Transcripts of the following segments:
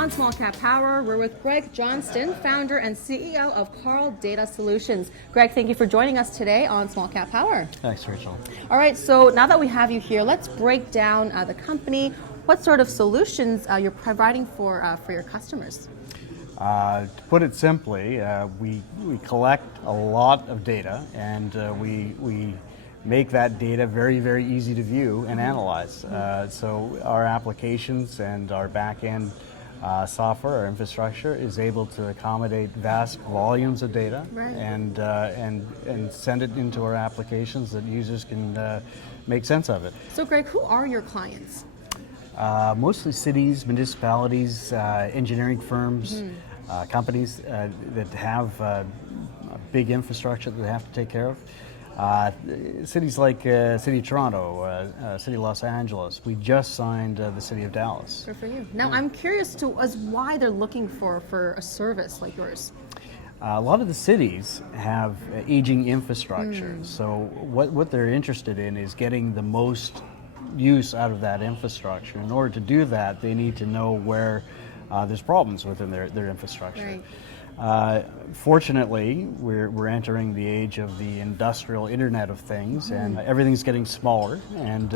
On Small Cap Power, we're with Greg Johnston, founder and CEO of Carl Data Solutions. Greg, thank you for joining us today on Small Cap Power. Thanks, Rachel. All right, so now that we have you here, let's break down the company. What sort of solutions you're providing for your customers? To put it simply, we collect a lot of data, and we make that data very, very easy to view and analyze. So our applications and our back-end software, our infrastructure, is able to accommodate vast volumes of data, right, and send it into our applications that users can make sense of it. So Greg, who are your clients? Mostly cities, municipalities, engineering firms, companies that have a big infrastructure that they have to take care of. Cities like City of Toronto, City of Los Angeles. We just signed the City of Dallas. Good for you. Now, I'm curious as why they're looking for a service like yours. A lot of the cities have aging infrastructure, so what they're interested in is getting the most use out of that infrastructure. In order to do that, they need to know where there's problems within their infrastructure. Right. Fortunately, we're entering the age of the industrial Internet of Things, and everything's getting smaller, and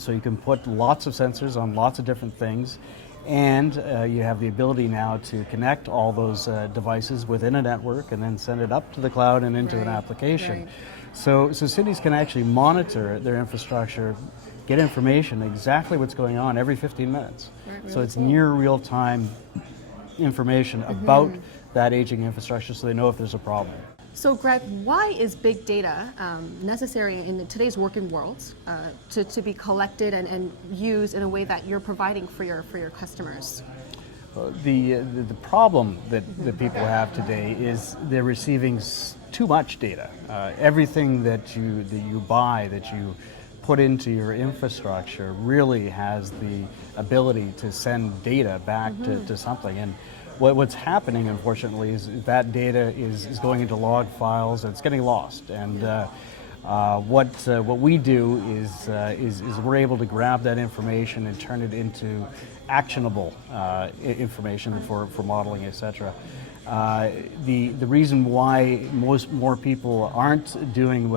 so you can put lots of sensors on lots of different things, and you have the ability now to connect all those devices within a network and then send it up to the cloud and into an application. Right. So cities can actually monitor their infrastructure, get information exactly what's going on every 15 minutes. Right, really so it's cool. near real-time information about that aging infrastructure, so they know if there's a problem. So Greg, why is big data necessary in today's working world to be collected and used in a way that you're providing for your customers? The problem that people have today is they're receiving too much data. Everything that you buy, that you put into your infrastructure, really has the ability to send data back to something. And what's happening, unfortunately, is that data is going into log files and it's getting lost. And what we do is we're able to grab that information and turn it into actionable information for modeling, etc. The reason why more people aren't doing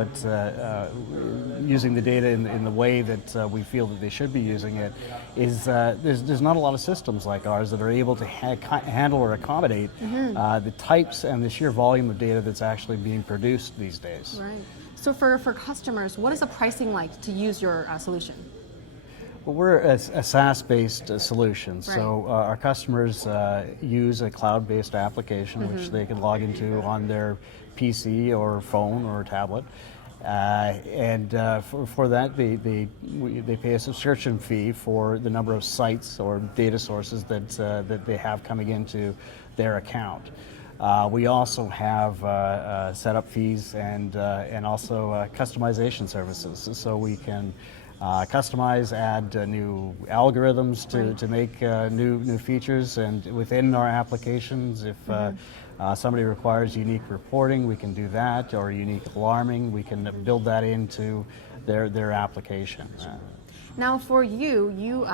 using the data in the way that we feel that they should be using it is there's not a lot of systems like ours that are able to handle or accommodate the types and the sheer volume of data that's actually being produced these days. Right. So for customers, what is the pricing like to use your solution? Well, we're a SaaS-based solution, Right. so our customers use a cloud-based application which they can log into on their PC or phone or tablet, and for that they pay a subscription fee for the number of sites or data sources that they have coming into their account. We also have setup fees and also customization services, so we can customize, add new algorithms to make new features, and within our applications, if somebody requires unique reporting, we can do that, or unique alarming, we can build that into their application. Now, for you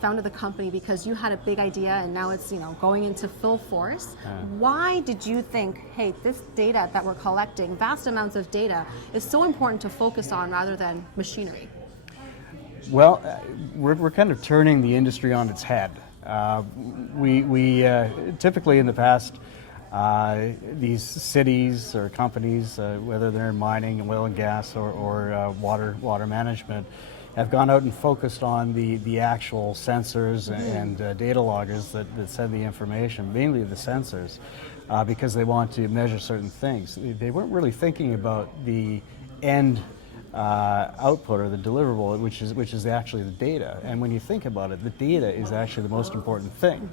founded the company because you had a big idea, and now it's going into full force. Why did you think, hey, this data that we're collecting, vast amounts of data, is so important to focus on rather than machinery? Well, we're kind of turning the industry on its head. We typically in the past, these cities or companies, whether they're in mining, oil and gas, or water management, have gone out and focused on the actual sensors and data loggers that send the information, mainly the sensors, because they want to measure certain things. They weren't really thinking about the end output or the deliverable, which is actually the data. And when you think about it, the data is actually the most important thing.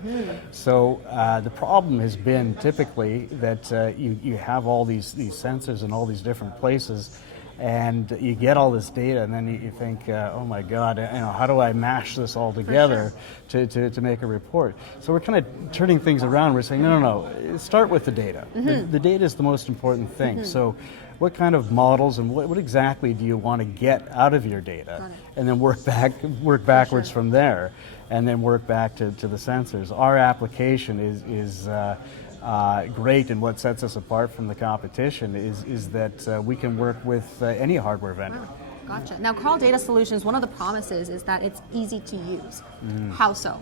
So the problem has been typically that you have all these sensors in all these different places, and you get all this data, and then you think, oh my God, how do I mash this all together to make a report? So we're kind of turning things around. We're saying, no, start with the data. The data is the most important thing. So what kind of models and what exactly do you want to get out of your data, and then work backwards from there, and then work back to the sensors. Our application is great, and what sets us apart from the competition is that we can work with any hardware vendor. Wow. Gotcha. Now, Carl Data Solutions, one of the promises is that it's easy to use. How so?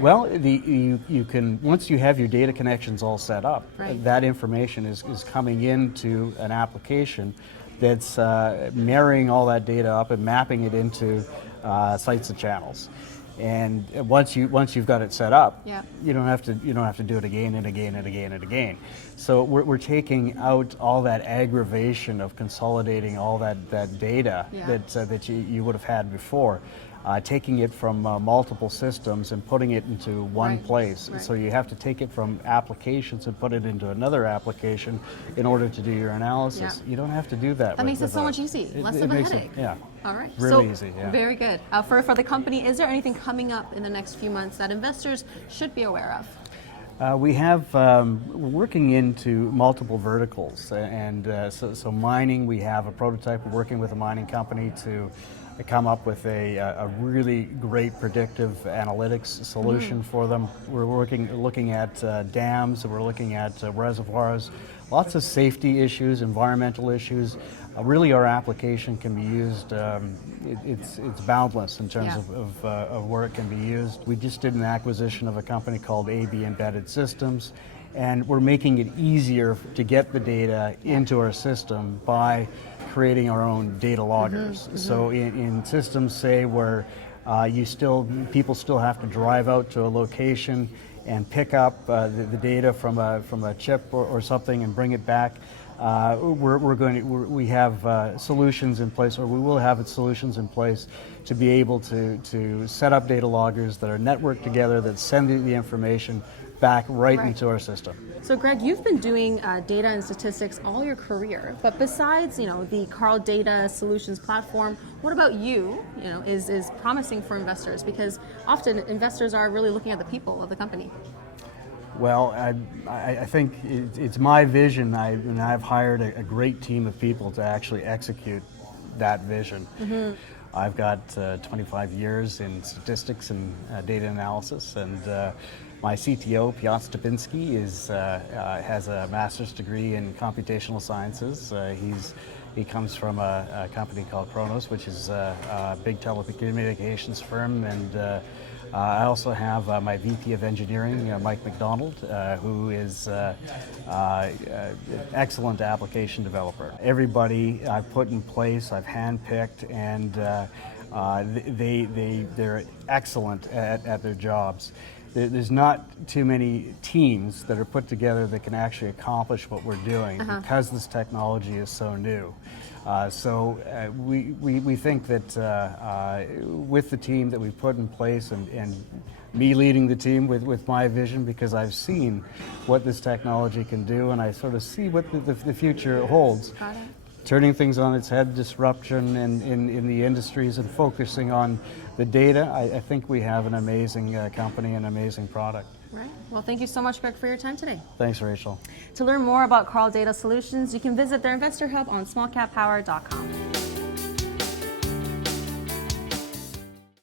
Well, you can, once you have your data connections all set up, that information is coming into an application that's marrying all that data up and mapping it into sites and channels. And once you've got it set up, you don't have to do it again and again and again and again. So we're taking out all that aggravation of consolidating all that data that you would have had before, taking it from multiple systems and putting it into one place. So you have to take it from applications and put it into another application in order to do your analysis. You don't have to do that. That makes it so much easy, less of a headache. All right. Really easy. Very good. For the company, is there anything coming up in the next few months that investors should be aware of? We have working into multiple verticals, and so mining. We have a prototype. We're working with a mining company to come up with a really great predictive analytics solution for them. We're looking at dams. We're looking at reservoirs. Lots of safety issues, environmental issues. Really, our application can be used. It's boundless in terms of where it can be used. We just did an acquisition of a company called AB Embedded Systems, and we're making it easier to get the data into our system by creating our own data loggers. So in systems, say, where people still have to drive out to a location and pick up the data from a chip or something and bring it back. We have solutions in place, or we will have solutions in place to be able to set up data loggers that are networked together, that send the information back right into our system. So Greg, you've been doing data and statistics all your career, but besides the Carl Data Solutions platform, what about you is promising for investors? Because often investors are really looking at the people of the company. Well, I think it's my vision, and I've hired a great team of people to actually execute that vision. I've got 25 years in statistics and data analysis, and my CTO, Piotr Stupinski, has a master's degree in computational sciences. He comes from a company called Kronos, which is a big telecommunications firm, and I also have my VP of Engineering, Mike McDonald, who is an excellent application developer. Everybody I've put in place, I've handpicked, and they're excellent at their jobs. There's not too many teams that are put together that can actually accomplish what we're doing because this technology is so new. We think that with the team that we put in place, and me leading the team with my vision, because I've seen what this technology can do, and I sort of see what the future holds. Turning things on its head, disruption in the industries, and focusing on the data, I think we have an amazing company and amazing product. Right. Well, thank you so much, Greg, for your time today. Thanks, Rachel. To learn more about Carl Data Solutions, you can visit their investor hub on SmallCapPower.com.